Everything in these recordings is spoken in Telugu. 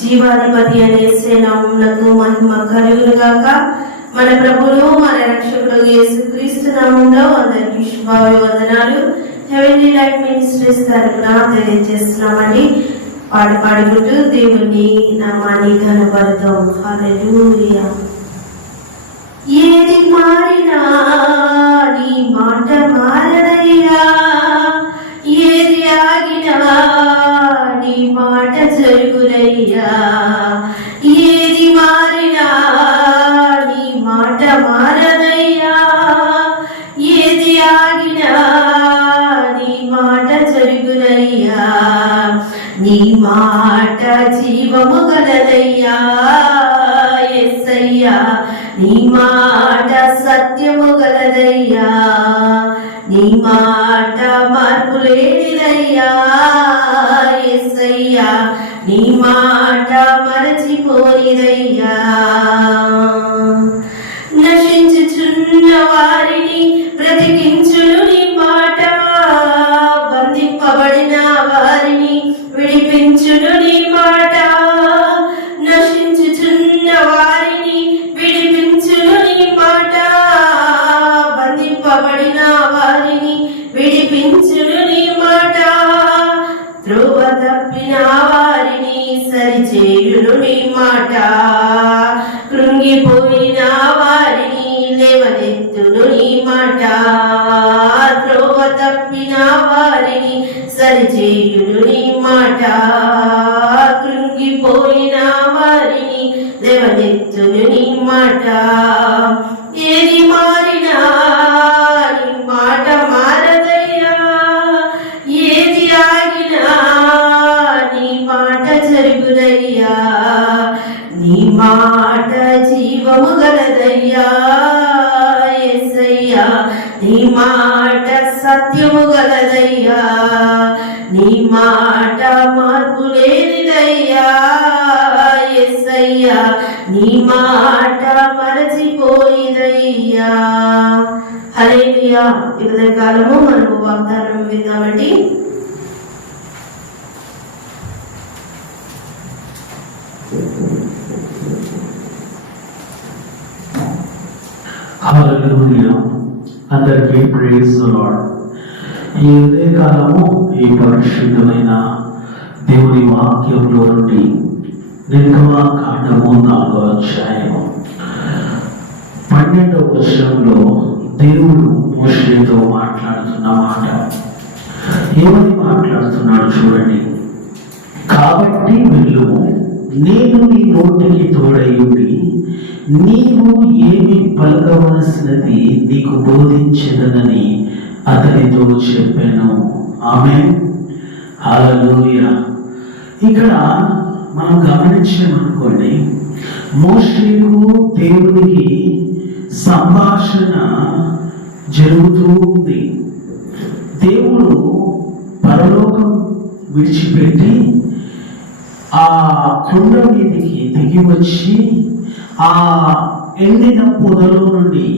జీవాధిపతి అనే యేసు నామమునకు మహిమ కలుగును గాక. మన ప్రభువును మన రక్షకుడు యేసుక్రీస్తు నామములో అందరికీ శుభాభివందనాలు. హెవెన్లీ లైఫ్ మినిస్ట్రీస్ తరపున తెలియజేస్తున్నామండి. పాడుకుంటూ దేవుని నామాన్ని ఘనపడతాం. హల్లెలూయా. ఏది మారినా నీ మాట మారదయ్యా, ఏది ఆగినా నీ మాట జరుగునయ్యా. ఏది మారినా నీ మాట మారదయ్యా, ఏది ఆగినా నీ మాట జరుగునయ్యా. నీ మాట జీవము గలదయ్యా యేసయ్యా, నీ మాట సత్యము గలదయ్యా, నీ మాట మార్పు లేనిదయ్యా యేసయ్యా, నీ మాట మరచిపోనిదయ్యా. నశించుచున్న వారిని బ్రతికించును నీ మాట, బంధింపబడిన వారిని విడిపించును నీ మాట. నశించుచున్న వారిని విడిపించును నీ మాట, బంధింపబడిన వారిని విడిపించును నీ మాట. త్రోవ తప్పిన వారిని సరిచేయును నీ మాట, కృంగిపోయిన వారిని లేవనెత్తును నీ మాట. త్రోవ తప్పిన వారిని సరిచేయును నీ మాట, కృంగిపోయిన వారిని లేవనెత్తును నీ మాట. ఏది మారినా నీ మాట మారదయ్యా, ఏది ఆగినా నీ మాట జరుగునయ్యా. నీ మాట జీవము గలదయ్యా యేసయ్యా, నీ మాట సత్యము గలదయ్యా, నీ మాట మార్పు లేనిదయ్యా యేసయ్యా, నీ మాట మరచిపోయిదయ్యా. హల్లెలూయా. ఈ కాలము మనము వాగ్దానం విందామండి. హల్లెలూయా. అందరికీ ప్రైజ్ ది లార్డ్. ఈ ఉదయకాలము ఈ పరిశుద్ధమైన దేవుని వాక్యంలో నుండి నిర్గమకాండము 4వ అధ్యాయము 12వ వచనంలో దేవుడు మోషేతో మాట్లాడుతున్న మాట ఏమని మాట్లాడుతున్నాడు చూడండి. కాబట్టి వెళ్ళుము, నేను నీ నోటికి తోడయుండి నీవు ఏమి పలకవలసినది నీకు బోధించదనని అతనితో చెప్పాను. ఆమేన్. హల్లెలూయా. ఇక్కడ మనం గమనించామనుకోండి, మోషేకు దేవునికి సంభాషణ జరుగుతూ ఉంది. దేవుడు పరలోకం విడిచిపెట్టి ఆ కొండ మీదకి దిగి వచ్చి ఆ ఎండిన పొదలో నుండి,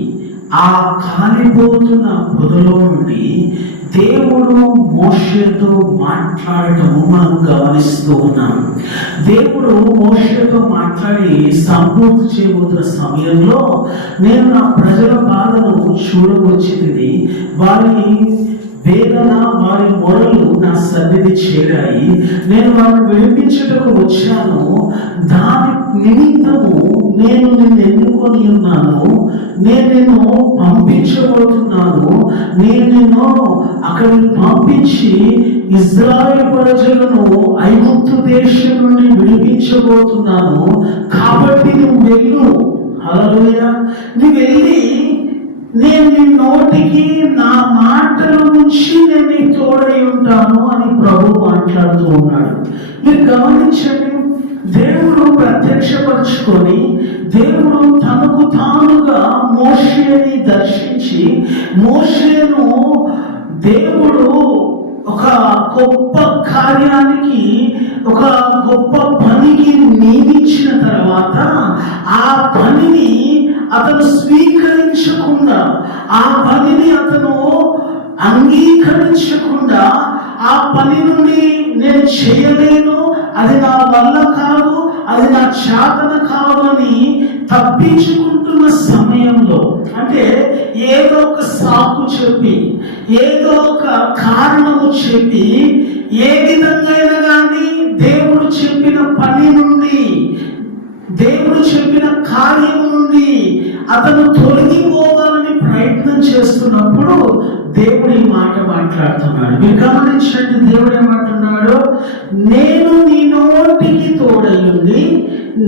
ఆ కాలిపోతున్న పొదలో నుండి దేవుడు మోషేతో మాట్లాడటము మనం గమనిస్తూ ఉన్నాం. దేవుడు మోషేతో మాట్లాడి సంపూర్తి చేయబోతున్న సమయంలో నేను నా ప్రజల బాధను చూడవచ్చింది, వారి వేదన, వారి మొరలు నా సన్నిధి చేరాయి, నేను వారిని విడిపించుటకు వచ్చాను, దాని నిమిత్తము నేను నిన్ను ఎన్నుకొని ఉన్నాను, నేను నిన్ను పంపించబోతున్నాను, నేను నిన్ను అక్కడికి పంపించి ఇజ్రాయేలు ప్రజలను ఐగుప్తు దేశం నుండి విడిపించబోతున్నాను, కాబట్టి నువ్వు వెళ్ళు. హల్లెలూయా. నువ్వు వెళ్ళి నేను నీ నోటికి నా మాటల నుంచి నేను నీకు తోడై ఉంటాను అని ప్రభు మాట్లాడుతూ ఉన్నాడు. మీరు గమనించండి, దేవుడు ప్రత్యక్షపరుచుకొని దేవుడు తనకు తానుగా మోషేని దర్శించి మోషేను దేవుడు ఒక గొప్ప కార్యానికి, ఒక గొప్ప పనికి నియమించిన తర్వాత ఆ పనిని అతను స్వీకరించకుండా, ఆ పనిని అతను అంగీకరించకుండా, ఆ పని నుండి నేను చేయలేను, అది నా వల్ల కాదు, చేతన కాదని తప్పించుకుంటున్న సమయంలో, అంటే ఏదో ఒక సాకు చెప్పి, ఏదో ఒక కారణము చెప్పి, ఏ విధంగా కానీ దేవుడు చెప్పిన పని నుండి, దేవుడు చెప్పిన కార్యం నుండి అతను తొలగిపోవాలని ప్రయత్నం చేస్తున్నప్పుడు దేవుడు ఈ మాట మాట్లాడుతున్నాడు. మీరు గమనించండి, దేవుడు ఏమంటున్నాడు? నేను నీ నోటికి తోడయుండి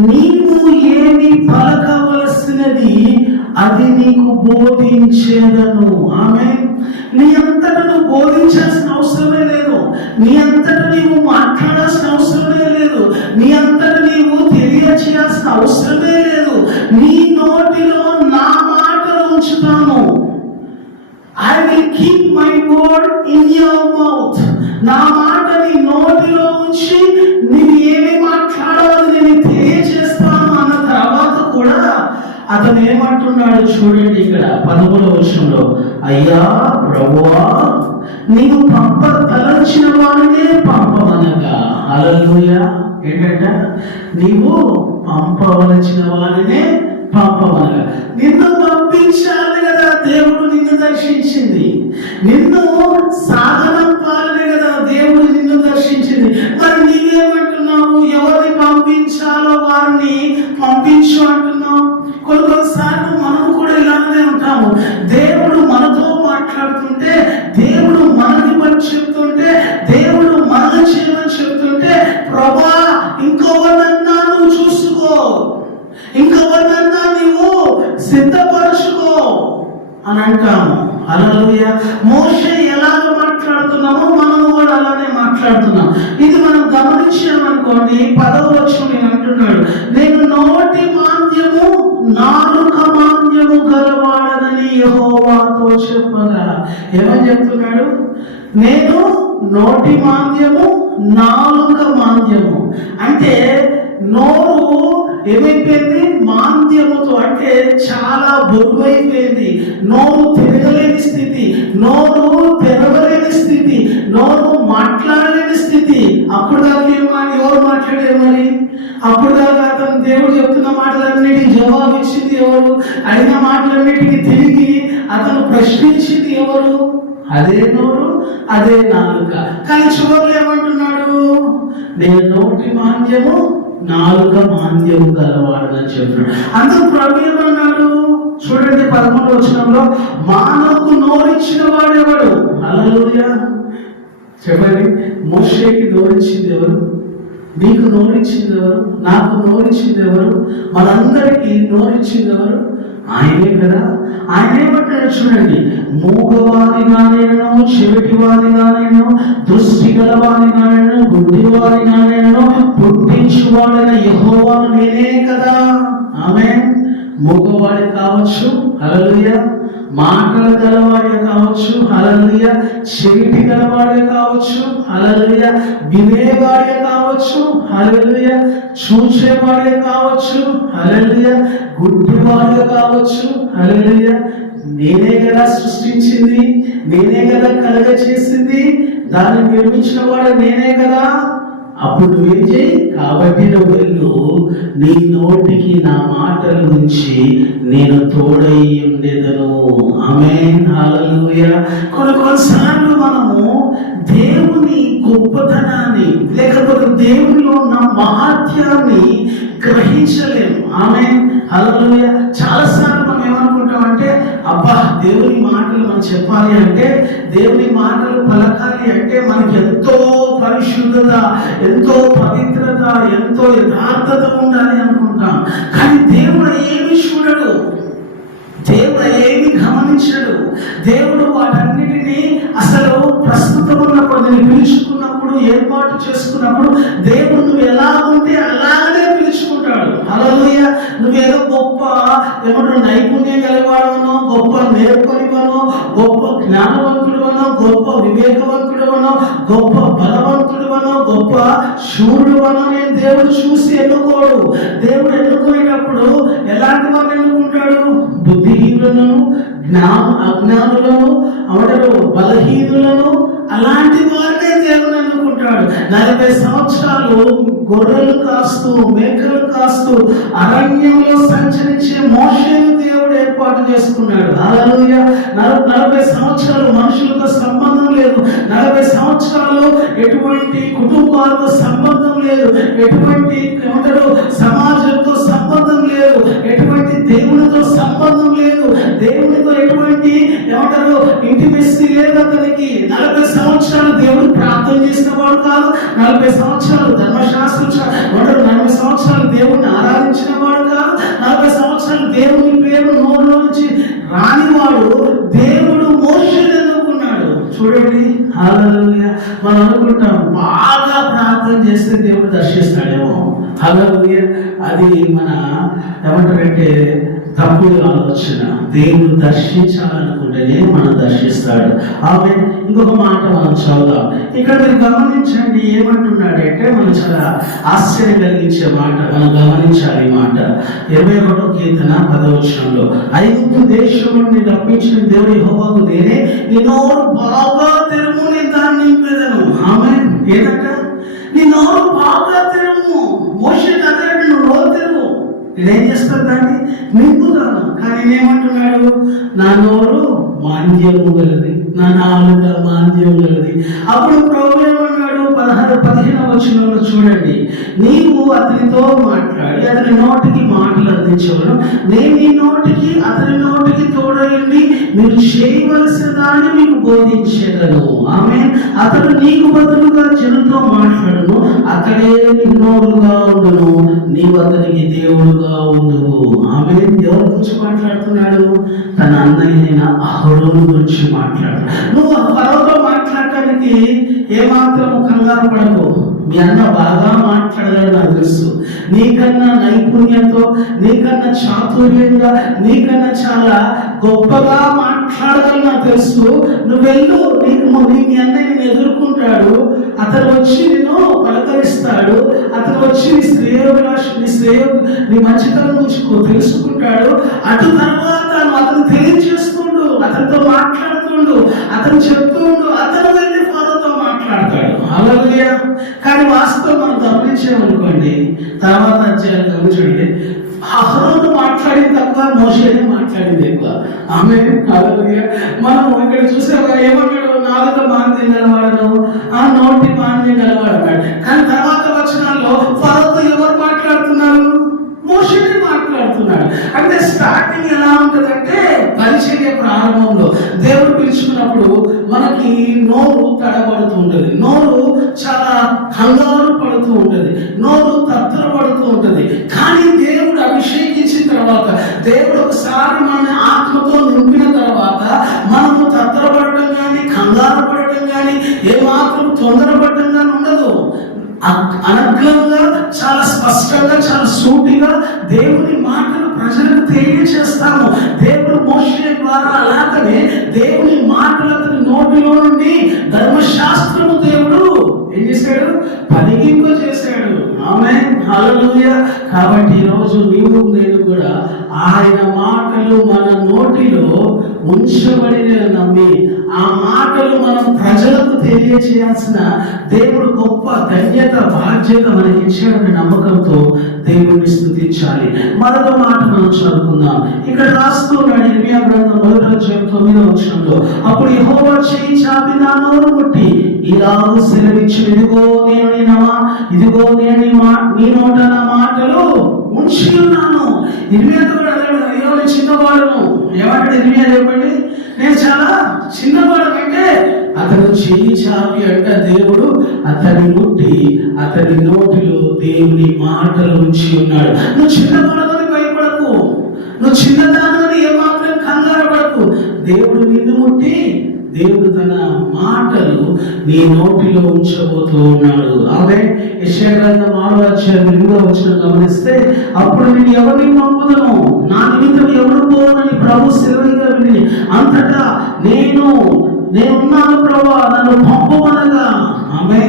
నీవు ఏమి పలకవలసినది అది నీకు బోధించేదను. ఆమె నీ అంతటా నువ్వు బోధించాల్సిన అవసరమే లేదు, నీ అంతటా నీవు మాట్లాడాల్సిన అవసరమే లేదు, నీ అంతటా నీవు తెలియచేయాల్సిన అవసరమే లేదు. నీ నోటిలో నా మాటలు ఉంచుతాను. I will keep my word in your mouth. నా మాట నీ నోటిలో ఉంచి నీవు ఏమి మాట్లాడాలని నేను తెలియజేస్తాను అన్న తర్వాత కూడా అతను ఏమంటున్నాడు చూడండి, ఇక్కడ 13వ వచనంలో, అయ్యా ప్రభువా నీవు తలంచిన వాడినే పంపమనగా. హల్లెలూయా. ఏంటంటే నీవు పంపవలసిన వాడినే పంపమనగా. నిన్ను పంపించాలి కదా దేవుడు నిన్ను దర్శించింది, నిన్ను సాగనంపాలని కదా దేవుడు నిన్ను దర్శించింది. మరి నీవేమంటున్నావు? ఎవరిని పంపించాలో వారిని పంపించు అంటున్నావు. కొన్నిసార్లు మనం కూడా ఇలానే ఉంటాము. దేవుడు మనతో మాట్లాడుతుంటే, దేవుడు మనకి పని చెప్తుంటే, దేవుడు మనల్ని చేయమని చెప్తుంటే, ప్రభా ఇంకొవరన్నా నువ్వు చూసుకో, ఇంకొవరన్నా నువ్వు సిద్ధపరచుకో అని అంటాము. హల్లెలూయా. మోషే ఎలాగ మాట్లాడుతున్నామో మనం కూడా అలానే మాట్లాడుతున్నాం. ఇది మనం గమనించామనుకోండి, 10వ వచనం అంటున్నాడు, నేను నోటి మాంద్యము నాలుక మాంద్యము గలవాడనని యెహోవాతో చెప్పగా. ఏమని చెప్తున్నాడు? నేను నోటి మాంద్యము నాలుక మాంద్యము అంటే నోరు ఏమైపోయింది? మాంద్యముతో, అంటే చాలా బొరువైపోయింది. నోరు తిరగలేని స్థితి, నోరు తెరవలేని స్థితి, నోరు మాట్లాడలేని స్థితి. అప్పుడు దాకా ఎవరు మాట్లాడారు? మరి అప్పుడు దాకా అతను దేవుడు చెప్తున్న మాటలన్నిటికీ జవాబు ఇచ్చింది ఎవరు? అయిన మాటలన్నిటికీ తిరిగి అతను ప్రశ్నించింది ఎవరు? అదే నోరు, అదే నాలుక. కానీ చివరిలో ఏమంటున్నాడు? నేను నోటి మాంద్యము నాలుక మాంద్యము గలవాడని చెప్పాడు. అందుకు ప్రభు ఏమన్నాడు చూడండి, 11వ వచనంలో, మానవుకు నోరిచ్చిన వాడెవడు? హల్లెలూయా. చెప్పండి, మోషేకి నోరిచ్చింది ఎవరు? నీకు నోరిచ్చింది ఎవరు? నాకు నోరిచ్చింది ఎవరు? మనందరికీ నోరిచ్చింది ఎవరు? ఆయనే కదా. ఆయన ఏమంటాడు చూడండి, మూగవారిగా నేను, చెవిటివారిగా నేను, దృష్టి గలవారిగా నేను, గుడ్డివారిగా నేను, పుట్టించువాడైన యెహోవాను నేనే కదా. ఆమేన్. మూగవాడి కావచ్చు, హల్లెలూయా. మాటలు గలవాడే కావచ్చు, హల్లెలూయా. చెవిటి గలవాడే కావచ్చు, హల్లెలూయా. వినేవాడే కావచ్చు, హల్లెలూయా. చూసేవాడే కావచ్చు, హల్లెలూయా. గుడ్డివాడే కావచ్చు, హల్లెలూయా. నేనే కదా సృష్టించింది, నేనే కదా కలగ చేసింది, దాన్ని నిర్మించిన వాడు నేనే కదా. అప్పుడు నువ్వేం చేయి? కాబట్టి నువ్వు వెళ్ళు, నీ నోటికి నా మాటల నుంచి నేను తోడై ఉండేదను. ఆమేన్. హల్లెలూయా. కొన్నిసార్లు మనము దేవుని గొప్పతనాన్ని లేకపోతే దేవునిలో ఉన్న మహత్యాన్ని గ్రహించలేము. ఆమేన్. హల్లెలూయా. చాలాసార్లు మనం ఏమనుకుంటామంటే, అబ్బా దేవుని మాటలు మనం చెప్పాలి అంటే, దేవుని మాటలు పలకాలి అంటే మనకి ఎంతో పరిశుద్ధత, ఎంతో పవిత్రత, ఎంతో యథార్థత ఉండాలి అనుకుంటాం. కానీ దేవుడు ఏమి చూడడు, దేవుడు ఏమి గమనించడు. దేవుడు వాటన్నిటినీ అసలు ప్రస్తుతం ఉన్నప్పుడు, నేను పిలుచుకున్నప్పుడు, ఏర్పాటు చేసుకున్నప్పుడు దేవుడు నువ్వు ఎలా ఉంటే అలాగనే పిలుచుకుంటాడు. హల్లెలూయా. నువ్వేదో గొప్ప నైపుణ్యం కలివాడవనో, గొప్ప నేర్పరివనో, గొప్ప జ్ఞానవంతుడువనో, గొప్ప వివేకవంతుడువనో, గొప్ప బలవంతుడువనో, గొప్ప శూరుడువనో నేను దేవుడు చూసి ఎన్నుకోడు. దేవుడు ఎన్నుకునేటప్పుడు ఎలాంటి వారిని ఎన్నుకుంటాడు? బుద్ధిహీనులను, అజ్ఞానులను అవడరు బలహీనులను అలాంటి వారినే దేవుడు అనుకుంటాడు. 40 సంవత్సరాలు గొర్రెలు కాస్తూ మేకలు కాస్తూ అరణ్యంలో సంచరించే మోషేను దేవుడు ఏర్పాటు చేసుకున్నాడు. హల్లెలూయా. 40 సంవత్సరాలు మనుషులతో సంబంధం లేదు, 40 సంవత్సరాలు ఎటువంటి కుటుంబాలతో సంబంధం లేదు, ఎటువంటి సమాజంతో సంబంధం లేదు, ఎటువంటి దేవునితో సంబంధం లేదు, దేవునితో ఎటువంటి ఇంటిమెస్సీ లేదు అతనికి. 40 సంవత్సరాలు దేవుడు ప్రార్థన చేసిన వాడు కాదు, 40 సంవత్సరాలు ధర్మశాస్త్రం 40 సంవత్సరాలు దేవుడిని ఆరాధించిన వాడు కాదు, 40 సంవత్సరాలు దేవుని పేరు నోట్లో నుంచి రానివాడు దేవుడు మోషేను ఎన్నుకున్నాడు. చూడండి, హల్లెలూయా. మనం అనుకుంటాం బాగా ప్రార్థన చేస్తే దేవుడు దర్శిస్తాడేమో. హల్లెలూయా. అది మన ఏమంటారంటే తప్పుడు ఆలోచన. దేవుడు దర్శించాలనుకుంటేనే మనం దర్శిస్తాడు. ఆమె ఇంకొక మాట మనం చదువుదాం. ఇక్కడ మీరు గమనించండి ఏమంటున్నాడంటే, మనం చాలా ఆశ్చర్యం కలిగించే మాట మనం గమనించాలి. ఈ మాట 21వ కీర్తన 10వ వచనంలో, ఐగుప్తు దేశం నుండి రప్పించిన దేవుడు యెహోవాకు నేనే, నీ నోరు బాగా తెరుము, నీ దాన్ని నింపెదను. ఆమె ఏదంట? నీ నోరు బాగా తెరుము. మోషే అదే, నువ్వు నోరు తెరువు, నేనేం చేస్తాను, దాన్ని నింపుతాను. కానీ నేనేమంటున్నాడు? నా నోరు మాంద్యము గలది, నా నాలుక మాంద్యం గలది. అప్పుడు ప్రభువు ఏమన్నాడు? 16-15వ వచనంలో చూడండి, నీవు అతనితో మాట్లాడి అతని నోటికి మాటలు అందించవలను, నేను నీ నోటికి అతని నోటికి తోడయండి, మీరు చేయవలసిన దాన్ని మీకు బోధించేదను. ఆమె అతడు నీకు బదులుగా జనుతో మాట్లాడును, అతడే నిన్నోడుగా ఉండును, నీవు అతనికి దేవుడుగా ఉండువు. ఆమె ఎవరి గురించి మాట్లాడుతున్నాడు? తన అన్నయ్యైన అహరోను గురించి మాట్లాడు. నువ్వు ఫరోతో మాట్లాడటానికి ఏమాత్రం కంగారు పడకు. మీ అన్న బాగా మాట్లాడగలడు నాకు తెలుసు. నీకన్నా నైపుణ్యంతో, నీకన్నా చాతుర్యంగా, నీకన్నా చాలా గొప్పగా మాట్లాడగలడు నాకు తెలుసు. నువ్వు వెళ్ళు, మీ అన్నయ్య నేను ఎదుర్కొంటాడు, అతను వచ్చి నిన్ను పలకరిస్తాడు, అతను వచ్చి నీ మంచితనం గురించి తెలుసుకుంటాడు. అటు తర్వాత అతను తెలియజేస్తుండు, అతనితో మాట్లాడుతుండు, అతను చెప్తుండు, అతను వెళ్ళి ఫరోతో మాట్లాడతాడు. హల్లెలూయా. కానీ వాస్తవం మనం గమనించామనుకోండి, తర్వాత అధ్యాయాలు గమనించండి, అహరోను మాట్లాడింది తక్కువ, మోషేనే మాట్లాడింది ఎక్కువ. ఆమె హల్లెలూయా. మనం ఇక్కడ చూసాక ఏమన్నాడు? నాలుక మాంద్యం గలవాడను, ఆ నోటి మాంద్యం గలవాడన్నాడు. కానీ తర్వాత వచనాల్లో ఫరోతో ఎవరు మాట్లాడుతున్నారు? మోషేనే మాట్లాడుతున్నాడు. అంటే స్టార్టింగ్ ఎలా ఉంటుందంటే, పరిచర్య ప్రారంభంలో దేవుడు పిలుచుకున్నప్పుడు మనకి నోరు తడబడుతూ ఉంటుంది, నోరు చాలా కంగారు పడుతూ ఉంటుంది, నోరు తత్తరపడుతూ ఉంటుంది. కానీ దేవుడు అభిషేకించిన తర్వాత, దేవుడు ఒకసారి మన ఆత్మతో నింపిన తర్వాత మనము తత్తరపడటం కానీ, కంగారు పడటం కానీ, ఏమాత్రం తొందరపడటం కానీ ఉండదు. అనర్గళంగా, చాలా స్పష్టంగా, చాలా సూటిగా దేవుని మాటలు ప్రజలకు తెలియజేస్తాము. దేవుడు మోషే ద్వారా అలాగనే దేవుని మాటలు అతని నోటిలో నుండి ధర్మశాస్త్రము దేవుడు ఏం చేశాడు? పలికింపజేశాడు. ఆమేన్, హల్లెలూయా. కాబట్టి ఈరోజు నీవు నేను కూడా ఆయన మాటలు మన నోటిలో ఉంచబడిన నమ్మి ఆ మాటలు మనం ప్రజలకు తెలియజేయాల్సిన దేవుడు గొప్ప ధన్యత, బాధ్యత మనకి ఇచ్చాడనే నమ్మకంతో దేవుడిని స్తుతించాలి. మరొక మాట మనం చదువుకుందాం. ఇక్కడ రాస్తున్నాడు ఇర్మియా గ్రంథం 1:9 వచనంలో, అప్పుడు యెహోవా చేయి చాపి నా నోరు ముట్టి ఇలాగ సెలవిచ్చి, ఇదిగో నేను నీ నోట నా మాటలు ఉంచి ఉన్నాను. ఇర్మియాతో కూడా అన్నాడు, అయ్యో నేను చిన్నవాడును. ఏమంటాడు ఇర్మియా చెప్పండి? నేను చాలా చిన్నవాడు. అంటే అతను చేయి చాపి అంట దేవుడు అతని ముట్టి అతని నోటిలో దేవుని మాటలు ఉంచి ఉన్నాడు. నువ్వు చిన్నవాడని భయపడకు, నువ్వు చిన్నదానని ఏమాత్రం కంగారు పడకు. దేవుడు నిన్ను ముట్టి దేవుడు తన మాటలు నీ నోటిలో ఉంచబోతూ ఉన్నాడు. ఆమె యెషయా గ్రంథం 6:8 వచనం గమనిస్తే, అప్పుడు నేను ఎవరిని పంపుదను, నా నిమిత్తం ఎవరు పోనని ప్రభు సెలవుగా విని, అంతటా నేనున్నాను ప్రభువా, నన్ను పంపమనగా. ఆమె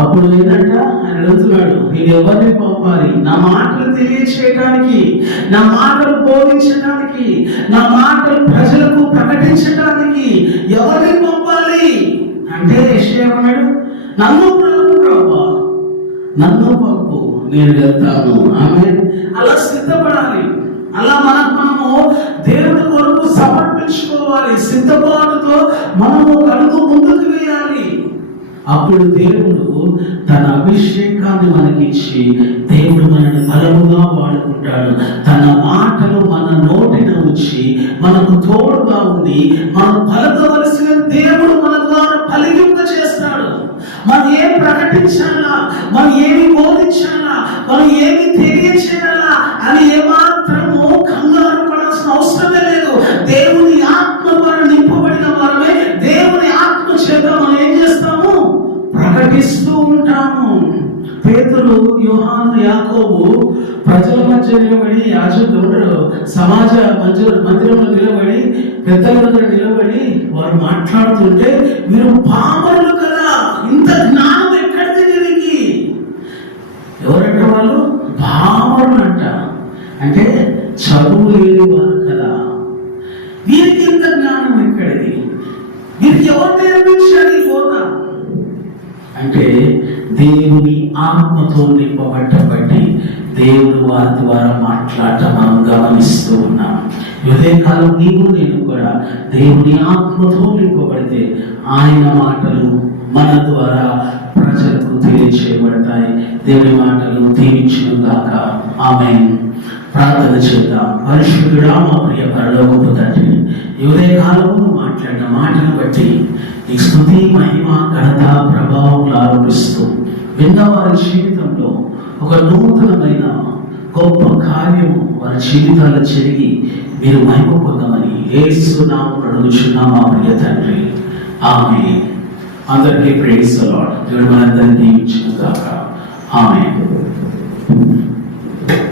అప్పుడు ఏంటంట ఆయన అడుగుతున్నాడు, నేను ఎవరిని పంపాలి? నా మాటలు తెలియచేయడానికి, నా మాటలు బోధించడానికి, నా మాటలు ప్రజలకు ప్రకటించడానికి ఎవరిని పంపాలి అంటే యెషయా అన్నాడు, నన్ను ప్రభువా, నన్ను పంపు, నేను వెళ్తాను. ఆమె అలా సిద్ధపడాలి. అలా మనము దేవుడి కొరకు సమర్పించుకోవాలి. సిద్ధపాటుతో మనము అడుగు ముందుకు వేయాలి. అప్పుడు దేవుడు తన అభిషేకాన్ని మనకిచ్చి దేవుడు మనల్ని బలముగా వాడుకుంటాడు. తన మాటలు మన నోటిన ఉంచి మనకు తోడుగా ఉండి మనం పలకవలసిన దేవుడు మన ద్వారా పలికింప చేస్తాడు. మనం ఏం ప్రకటించాలా, మనం ఏమి బోధించాలా, మనం ఏమి తెలియచేయాలా అని ఏమాత్రము కంగారు పడాల్సిన అవసరమే లేదు. దేవుని ఆత్మ ద్వారా నింపబడిన వారమే దేవుని ఆత్మ చేత మనం ఏం చేస్తాము? ప్రకటిస్తూ ఉంటాము. పేతురు, యోహాను, యాకోబు ప్రజల మధ్య నిలబడి, యాజకుడు సమాజ మందిరంలో నిలబడి, పెద్దల దగ్గర నిలబడి వారు మాట్లాడుతుంటే, మీరు పామరులు కదా, ఇంత జ్ఞానం ఎక్కడిది వీరికి? ఎవరంట వాళ్ళు? పామరులు అంట. అంటే చదువు లేని వారు కదా, వీరికి ఇంత జ్ఞానం ఎక్కడిది? వీరికి ఎవరు నేర్పించాలి బోధ అంటే? దేవుని ఆత్మతో నింపబట్టబట్టి దేవుడు వారి ద్వారా మాట్లాడటం మనం గమనిస్తూ ఉన్నాం. ఇదే కాలం నీవు నేను కూడా దేవుని ఆత్మతో నింపబడితే ఆయన మాటలు మన ద్వారా ప్రజలకు తెలియచేయబడతాయి. దేవుని మాటలు దీవించును గాక. ఆమేన్. ప్రార్థన చేద్దాం. పరిశుద్ధుడా, మా ప్రియ పరలోకపు తండ్రి, ఇదే కాలంలో మాట్లాడిన మాటను బట్టి ఈ స్తుతి, మహిమ, ఘనత, ప్రభావం ఆరోపిస్తూ విన్న వారి జీవితంలో ఒక నూతనమైన గొప్ప కార్యము వారి జీవితాల్లో జరిగి మీరు మహిమ పొందమని యేసు నామమున అడుగుచున్నాం మా ప్రియ తండ్రి. ఆమేన్. అందరికీ ప్రైజ్ ది లార్డ్. దేవుడు మనందరినీ దీవించును గాక. ఆమేన్.